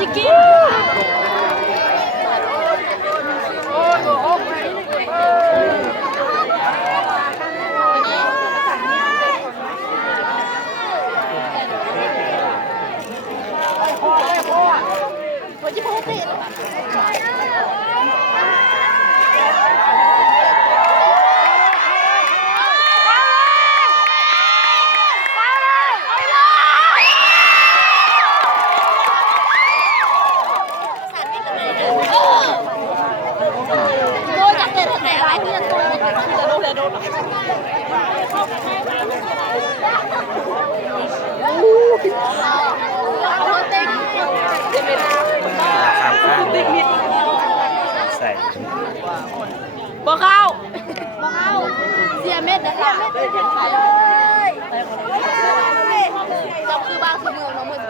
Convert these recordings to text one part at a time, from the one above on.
จิกี้ใส่บ่เข้าเสียเม็ดนะจ๊ะจำคือบางคือเมืองเนาะมึง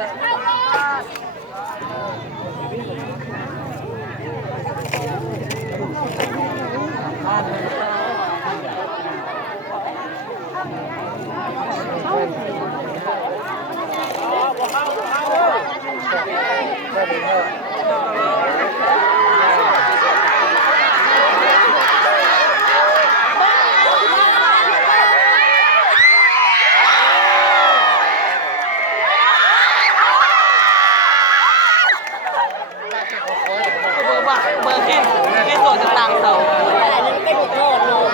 เบอร์แค่โซนต่างๆเสาเป็นโทษเนาะ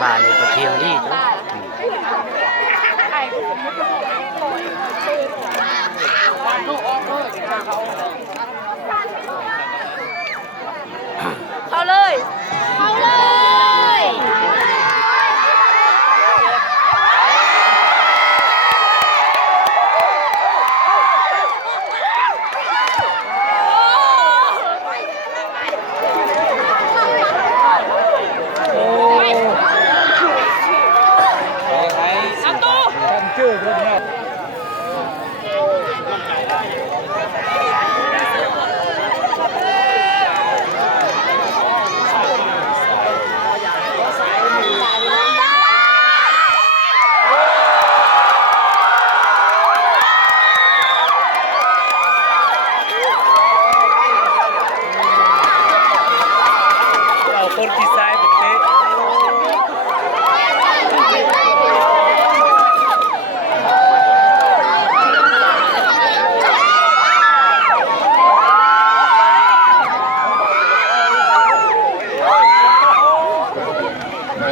บานนี่ก็เทียมดีจ้ะเข้าเลยเข้าเลยคนที่ซ้ายเตะ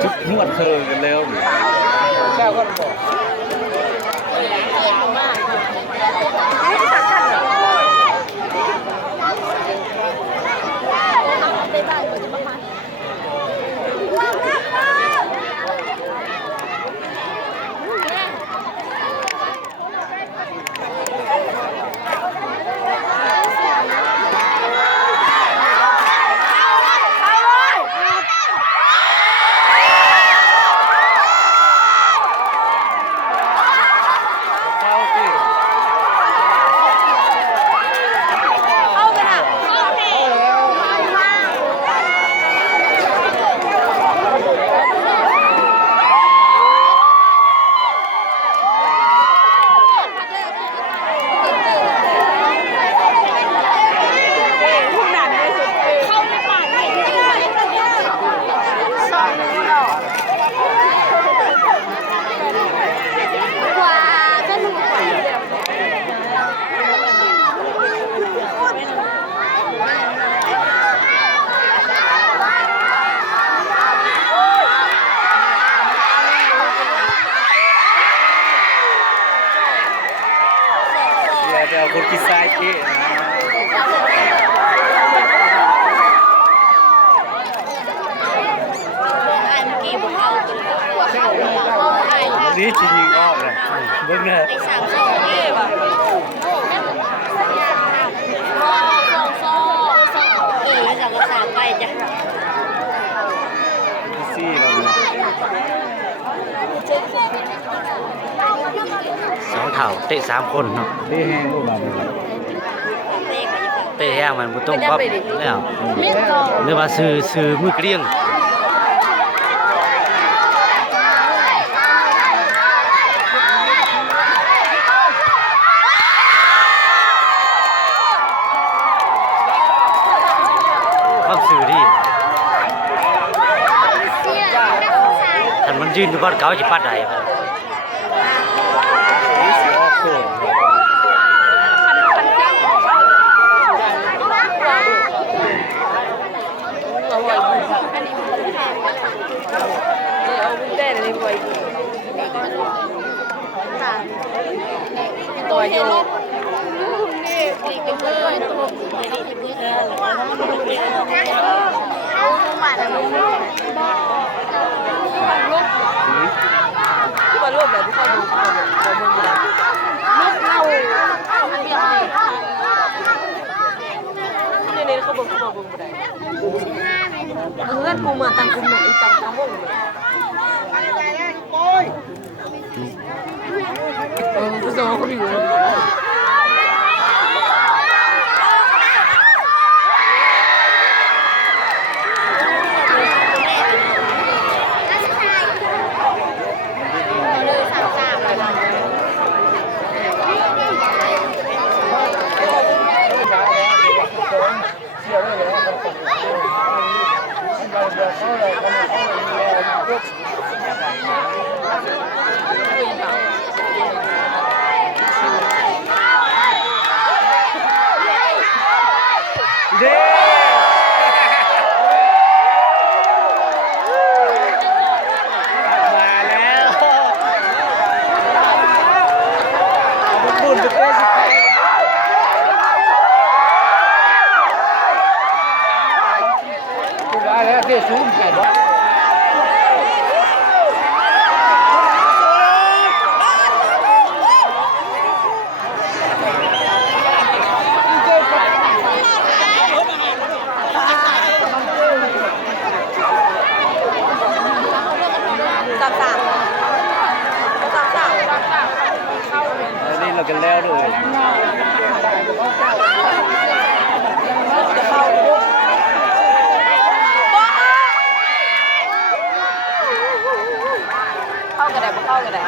จุดนวดเคยกันแล้วแก้วก็บอกเอาคนที่ซ้ายเจ๊นี่จริงๆออกเลยเบิ้งเนี่ยซี่เรา สองเท่าเตะ3คนเนาะ ที่แห้งรูปแบบ เตะแห้งมันบ่ต้องก๊อปแล้ว มิดก่อน หรือว่าซื้อมือเกลี้ยงความสื่อที่ถ้ามันยืนอยู่บ้านเก่าสิปัดได้ ตัวเฮโร่นี่ตีกันเลยตัวนี่เป็นที่แล้วเอาหวานลูกหวานลูกที่ว่าลูกแบบที่เขาดูเขาดูลูกเราอันเดียวนี่เขาบอกไม่ได้เพื่อนกูมาตั้งกูหนึ่งอีตั้งทั้งวงผู้ชมเขาอยู่เด้มาแล้วบุญจะเป็นสิคุณว่าแล้วที่ซูมแผ่นว่าอันนี้เรากันแล้วด้วยเข้ากันได้ไม่เข้ากันได้